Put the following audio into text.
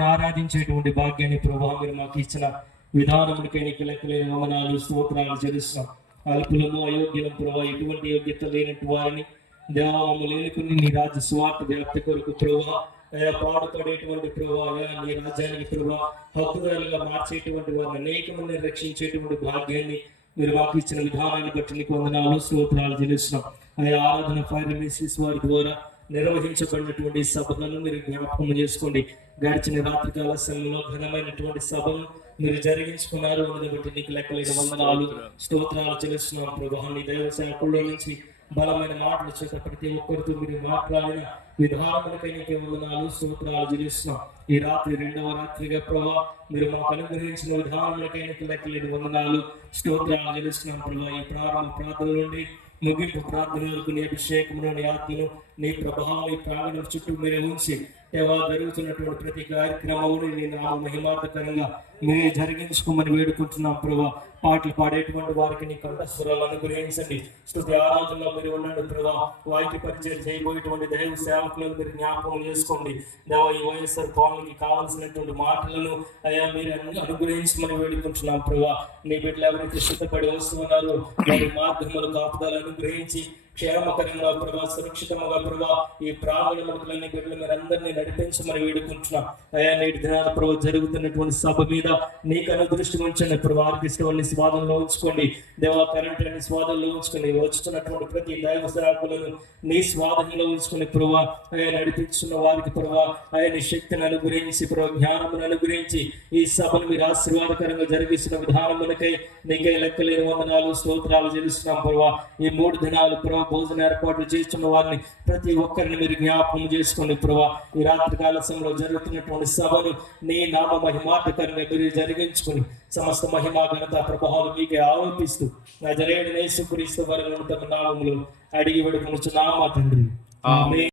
ఆరాధించేటువంటి భాగ్యాన్ని ప్రభావ మీరు మాకు ఇచ్చిన విధానమునికై నీకు లెక్కలేని వమనాలు స్తోత్రాలు చెల్లిస్తున్నాం. అల్పులము అయోగ్యులం ప్రభావ ఎటువంటి యోగ్యత లేనట్టు వారిని దేవాము లేనుకుని నీ రాజ్య స్వార్థ వ్యాప్తి కొరకు ప్రభావ అయా పాడుపడేటువంటి ప్రభావ నీ రాజ్యానికి ప్రభావ హక్కుదారులుగా మార్చేటువంటి వారిని అనేక మందిని రక్షించేటువంటి భాగ్యాన్ని మీరు మాకు ఇచ్చిన విధానాన్ని బట్టి నీకు వందనాలు స్తోత్రాలు చెల్లిస్తున్నాం. అయా ఆరాధన ఫైర్ మినిస్ట్రీస్ వారి ద్వారా నిర్వహించబడినటువంటి సభలను మీరు జ్ఞాపకం చేసుకోండి. గడిచిన రాత్రి కాల సమయంలో ఘనమైనటువంటి సభను మీరు జరిగించుకున్నారు. అందుని నీకు లెక్కలేని వందనాలు స్తోత్రాలు చెల్లిస్తున్నాం ప్రభావం నీ దైవ సేవకుల్లో నుంచి బలమైన మాటలు చేత ప్రతి ఒక్కరితో మీరు మాట్లాడిన విధానములకై నీకు వందనాలు స్తోత్రాలు చెల్లిస్తున్నాం. ఈ రాత్రి రెండవ రాత్రిగా ప్రభా మీరు మాకు అనుగ్రహించిన విధానములకై నీకు లెక్కలేని వందనాలు స్తోత్రాలు చెల్లిస్తున్నాం ప్రభావ ఈ ప్రారంభ ప్రార్థన నుండి ముగింపు ప్రార్థన వరకు నీ అభిషేకమును నీ ఆత్మను నీ ప్రభావం నీ ప్రాంగణం చుట్టూ మీరే ఉంచి దేవా జరుగుతున్నటువంటి ప్రతి కార్యక్రమంలో నేను ఆ మహిమార్థకరంగా మీరే జరిగించుకోమని వేడుకుంటున్నాం ప్రభా. పాటలు పాడేటువంటి వారికి నీ కంఠస్వరాలు అనుగ్రహించండి. స్థుతి ఆరాధనలో మీరు ఉండండి ప్రభా. వాయికి పరిచయం చేయబోయేటువంటి దైవ సేవకులను మీరు జ్ఞాపకం చేసుకోండి. దేవా ఈ వైఎస్ఆర్ పవన్కి కావాల్సినటువంటి మాటలను అయ్యా మీరు అనుగ్రహించమని వేడుకుంటున్నాం ప్రభా. నీ బిడ్డలు ఎవరైతే సిద్ధపడి వస్తున్నారో వారి మార్గములు కాపుదాలు అనుగ్రహించి క్షేమకరంగా ప్రభా సురక్షితంగా ప్రభా ఈ ప్రాంగణములన్నీ బిడ్డలు మీరు అందరినీ నడిపించమని వేడుకుంటున్నాం. అయా నేటి దినాల ప్రభు జరుగుతున్నటువంటి సభ మీద నీకు అను దృష్టి ఉంచండి. ప్రభు ఆర్కెస్ట్రాన్ని స్వాదంలో ఉంచుకోండి. దేవా కరెంట్ అన్ని స్వాదంలో ఉంచుకొని వచ్చుతున్నటువంటి ప్రతి దైవ సరాకులను నీ స్వాదంలో ఉంచుకొని ప్రభా అయా నడిపించున్న వారికి ప్రభా ఆయన శక్తిని అనుగ్రహించి ప్రభు జ్ఞానమును అనుగ్రహించి ఈ సభను మీరు ఆశీర్వాదకరంగా జరిగిస్తున్న విధానములకై నీకై లెక్కలేని వందనాలు స్తోత్రాలు చెల్లిస్తున్నాం ప్రభా. ఈ మూడు దినాలు ప్రభు భోజన ఏర్పాట్లు చేస్తున్న వారిని ప్రతి ఒక్కరిని మీరు జ్ఞాపకం చేసుకోండి ప్రభా ఈ రాత్రి కాల సమయంలో జరుగుతున్నటువంటి సభను నీ నామ మహిమార్థకరంగా మీరు జరిగించుకుని సమస్త మహిమా ఘనత ప్రభావాలు మీకే ఆరోపిస్తూ నా జరేడు నేసుక్రీస్తు వారి తమ నామములు అడిగి వేడుకొనుచున్నామా తండ్రి?